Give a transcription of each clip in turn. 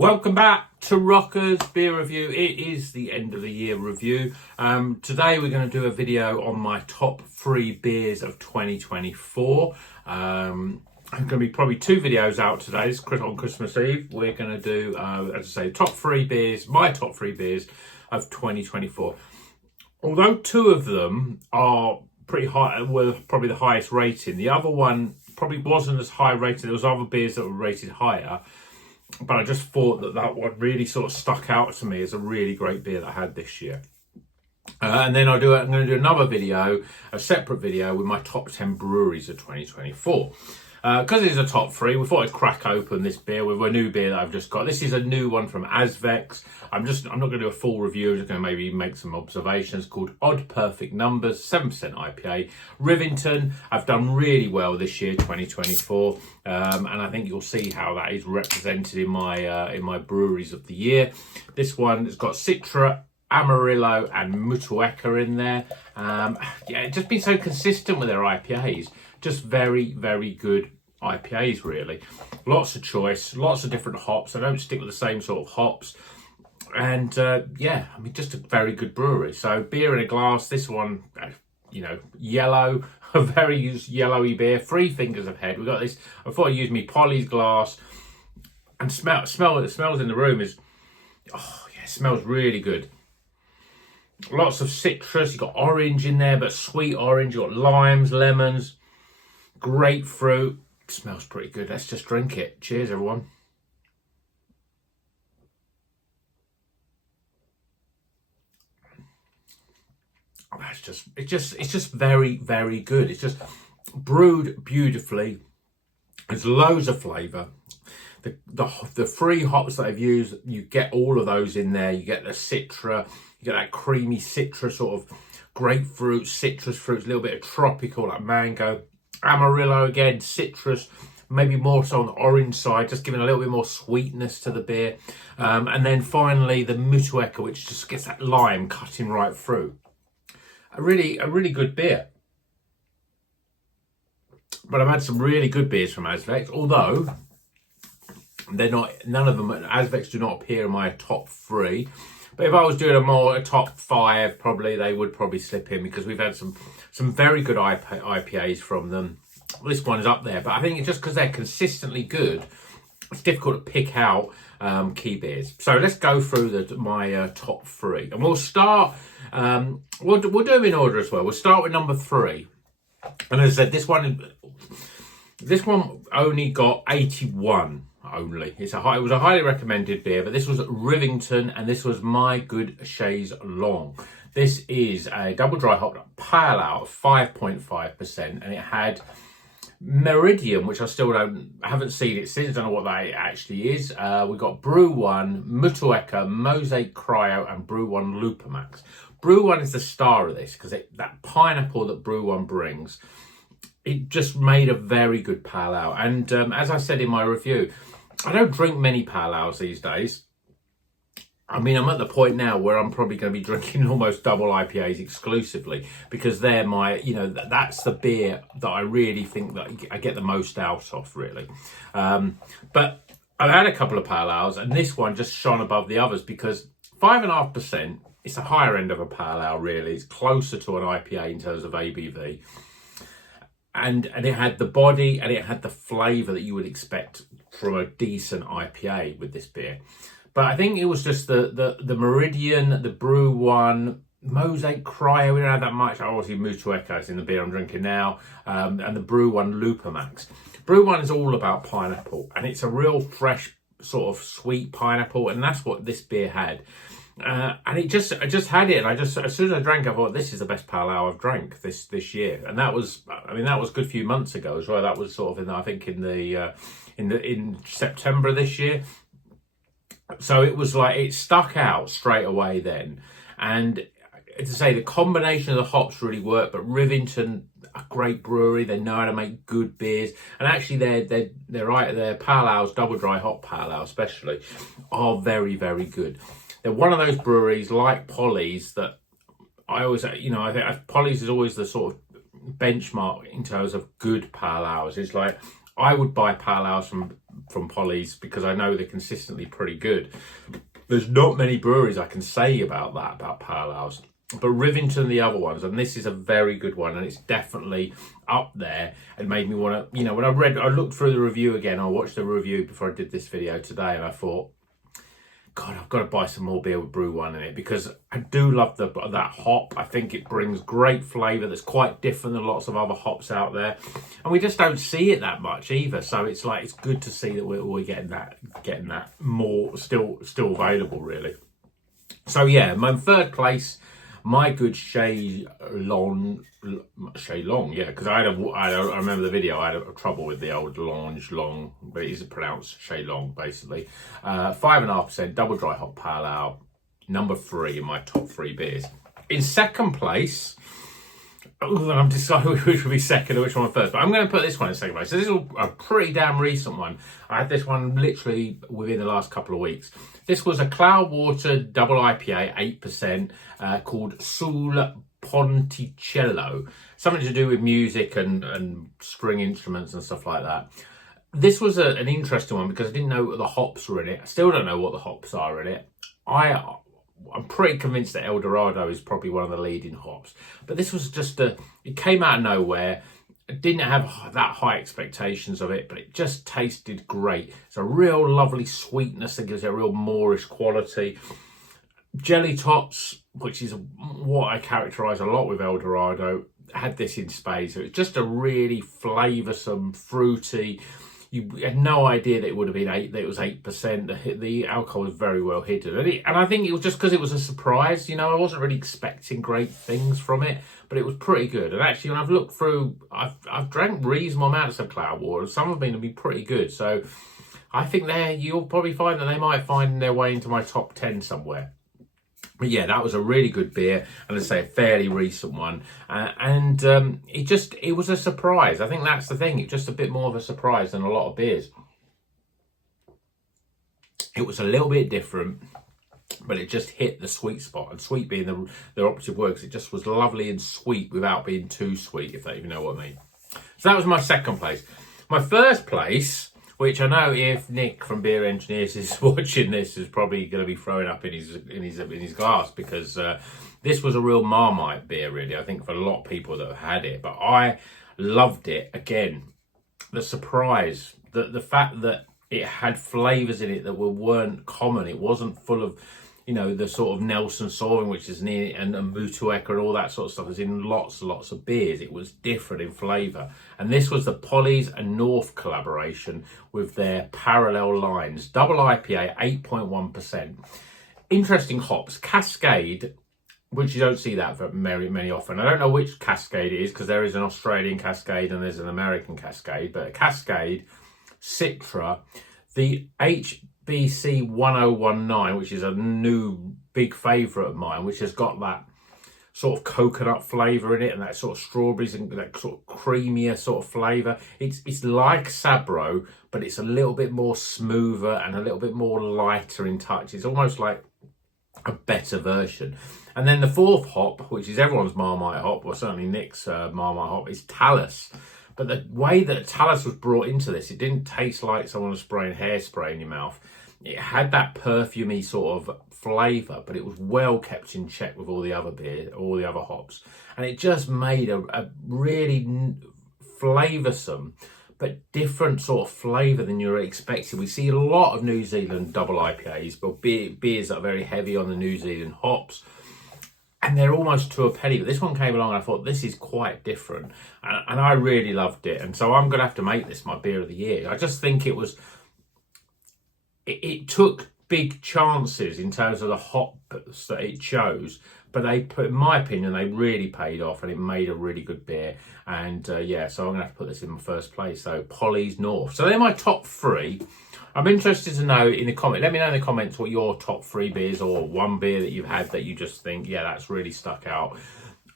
Welcome back to Rockers Beer Review. It is the end of the year review. Today we're going to do a video on my top 3 beers of 2024. I'm going to be probably 2 videos out today. It's on Christmas Eve. We're going to do, as I say, top 3 beers, my top 3 beers of 2024. Although 2 of them are pretty high, were probably the highest rating. The other one probably wasn't as high rated. There was other beers that were rated higher. But I just thought that one really sort of stuck out to me as a really great beer that I had this year. And then I'm going to do another video, a separate video with my top 10 breweries of 2024. Because it's a top 3, we thought I'd crack open this beer with a new beer that I've just got. This is a new one from Azvex. I'm not going to do a full review. I'm just going to maybe make some observations. Called Odd Perfect Numbers, 7% IPA. Rivington. I've done really well this year, 2024, and I think you'll see how that is represented in my breweries of the year. This one has got Citra, Amarillo and Mutueka in there. It's just been so consistent with their IPAs. Just very, very good IPAs, really. Lots of choice, lots of different hops. I don't stick with the same sort of hops. And just a very good brewery. So beer in a glass, this one, yellow, a very yellowy beer, 3 fingers of head. We've got this, I thought I'd use me Polly's glass. And smell it smells in the room is, it smells really good. Lots of citrus, you've got orange in there, but sweet orange, you've got limes, lemons, grapefruit. It smells pretty good. Let's just drink it. Cheers, everyone. It's just very, very good. It's just brewed beautifully. There's loads of flavour. The 3 hops that I've used, you get all of those in there. You get the citra, you get that creamy citrus, sort of grapefruit, citrus fruits, a little bit of tropical, like mango. Amarillo again, citrus, maybe more so on the orange side, just giving a little bit more sweetness to the beer. And then finally the Mutueka, which just gets that lime cutting right through. A really good beer. But I've had some really good beers from Azvex, although none of them, Azvex do not appear in my top 3. But if I was doing a top 5, probably they would probably slip in, because we've had some very good IPAs from them. This one is up there, but I think it's just because they're consistently good, it's difficult to pick out key beers. So let's go through my top 3, and we'll start. We'll do them in order as well. We'll start with number 3, and as I said, this one only got 81. Only it was a highly recommended beer, but this was Rivington, and this was My Good Chaise Long. This is a double dry hop pale ale of 5.5%, and it had Meridian, which I haven't seen it since. I don't know what that actually is. We got Brew One, Mutueka, Mosaic Cryo, and Brew One Lupamax. Brew One is the star of this because that pineapple that Brew One brings, it just made a very good pale ale. And as I said in my review, I don't drink many pale ales these days. I mean, I'm at the point now where I'm probably going to be drinking almost double IPAs exclusively, because they're that's the beer that I really think that I get the most out of, really. But I've had a couple of pale ales, and this one just shone above the others because 5.5%, it's a higher end of a pale ale, really. It's closer to an IPA in terms of ABV. And it had the body and it had the flavour that you would expect from a decent IPA with this beer. But I think it was just the Meridian, the Brew One, Mosaic Cryo. We don't have that much. Obviously, Mutueka is in the beer I'm drinking now, and the Brew One Lupamax. Brew One is all about pineapple, and it's a real fresh, sort of sweet pineapple, and that's what this beer had. And I just had it, and as soon as I drank, I thought, this is the best pale ale I've drank this year. And that was a good few months ago as well. That was sort of in September this year. So it was like, it stuck out straight away then. And to say, the combination of the hops really worked. But Rivington, a great brewery, they know how to make good beers. And actually their pale ales, double dry hop pale ale especially, are very, very good. They're one of those breweries like Polly's that I always, I think Polly's is always the sort of benchmark in terms of good pale ales. It's like, I would buy pale ales from from Polly's because I know they're consistently pretty good. There's not many breweries I can say about that, about pale ales. But Rivington, the other ones, and this is a very good one, and it's definitely up there and made me want to, you know, when I looked through the review again, I watched the review before I did this video today, and I thought, God, I've got to buy some more beer with Brew One in it because I do love that hop. I think it brings great flavour that's quite different than lots of other hops out there, and we just don't see it that much either. So it's like it's good to see that we're getting that more still available really. So yeah, my third place, my good Shay Long, yeah, because I remember the video, I had a trouble with the old Long, but it is pronounced Shay Long, basically. 5.5% double dry hop pale ale, number 3 in my top 3 beers. In second place, I'm deciding which will be second and which one first, but I'm going to put this one in second place. So this is a pretty damn recent one. I had this one literally within the last couple of weeks. This was a Cloudwater Double IPA, 8%, called Sul Ponticello. Something to do with music and string instruments and stuff like that. This was an interesting one because I didn't know what the hops were in it. I still don't know what the hops are in it. I'm pretty convinced that El Dorado is probably one of the leading hops. But this was just it came out of nowhere. I didn't have that high expectations of it, but it just tasted great. It's a real lovely sweetness that gives it a real Moorish quality. Jelly tops, which is what I characterise a lot with El Dorado, had this in spades. So it's just a really flavoursome, fruity. You had no idea that it would have been 8%. That it was 8%. The alcohol was very well hidden, and I think it was just because it was a surprise. You know, I wasn't really expecting great things from it, but it was pretty good. And actually, when I've looked through, I've drank reasonable amounts of Cloudwater. Some have been pretty good. So I think you'll probably find that they might find their way into my top 10 somewhere. But yeah, that was a really good beer, and as I say, a fairly recent one. It was a surprise. I think that's the thing. It's just a bit more of a surprise than a lot of beers. It was a little bit different, but it just hit the sweet spot. And sweet being the operative word, because it just was lovely and sweet without being too sweet, if you know what I mean. So that was my second place. My first place, which I know if Nick from Beer Engineers is watching this, is probably going to be throwing up in his glass, because this was a real Marmite beer, really. I think for a lot of people that have had it, but I loved it. Again, the surprise, the fact that it had flavours in it that weren't common. It wasn't full of, you know, the sort of Nelson Sauvin, which is near, and Mutueka and all that sort of stuff is in lots and lots of beers. It was different in flavour. And this was the Polly's and North collaboration with their Parallel Lines. Double IPA, 8.1%. Interesting hops. Cascade, which you don't see that very many often. I don't know which Cascade it is, because there is an Australian Cascade and there's an American Cascade. But a Cascade, Citra, the HBC 1019, which is a new big favourite of mine, which has got that sort of coconut flavour in it and that sort of strawberries and that sort of creamier sort of flavour. It's like Sabro, but it's a little bit more smoother and a little bit more lighter in touch. It's almost like a better version. And then the fourth hop, which is everyone's Marmite hop, or certainly Nick's Marmite hop, is Talus. But the way that Talus was brought into this, it didn't taste like someone was spraying hairspray in your mouth. It had that perfumey sort of flavour, but it was well kept in check with all the other beer, all the other hops. And it just made a really flavoursome but different sort of flavour than you were expecting. We see a lot of New Zealand double IPAs, but beers that are very heavy on the New Zealand hops. And they're almost to a penny. But this one came along and I thought, this is quite different. And I really loved it. And so I'm going to have to make this my beer of the year. I just think it took big chances in terms of the hops that it chose. But in my opinion, they really paid off and it made a really good beer. And yeah, so I'm going to have to put this in my first place. So Polly's North. So they're my top 3. I'm interested to know in the comment. Let me know in the comments what your top 3 beers or one beer that you've had that you just think, yeah, that's really stuck out.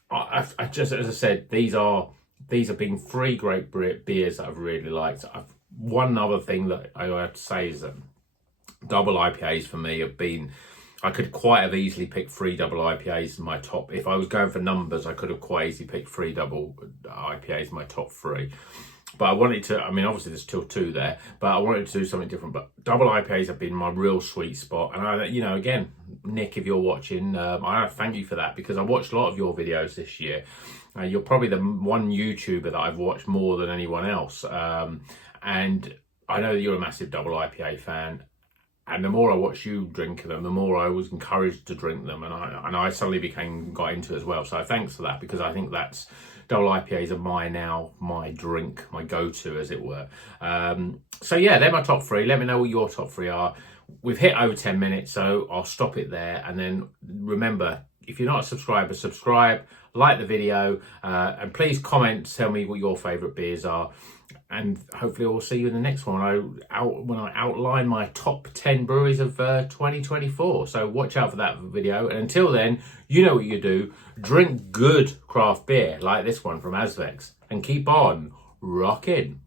I just, as I said, these have been 3 great beers that I've really liked. One other thing that I have to say is that double IPAs for me have been, I could quite have easily picked 3 double IPAs in my top. If I was going for numbers, I could have quite easily picked 3 double IPAs in my top 3. But I wanted to, I mean, obviously there's still 2 there, but I wanted to do something different. But double IPAs have been my real sweet spot. And I, you know, again, Nick, if you're watching, I thank you for that, because I watched a lot of your videos this year. You're probably the one YouTuber that I've watched more than anyone else. And I know that you're a massive double IPA fan. And the more I watched you drink them, the more I was encouraged to drink them, and I suddenly got into it as well. So thanks for that, because I think that's double IPAs are my drink, my go-to, as it were. So yeah, they're my top 3. Let me know what your top 3 are. We've hit over 10 minutes, so I'll stop it there. And then remember, if you're not a subscriber, subscribe, like the video, and please comment, tell me what your favourite beers are. And hopefully we'll see you in the next one when I outline my top 10 breweries of 2024. So watch out for that video. And until then, you know what you do. Drink good craft beer like this one from Azvex. And keep on rocking.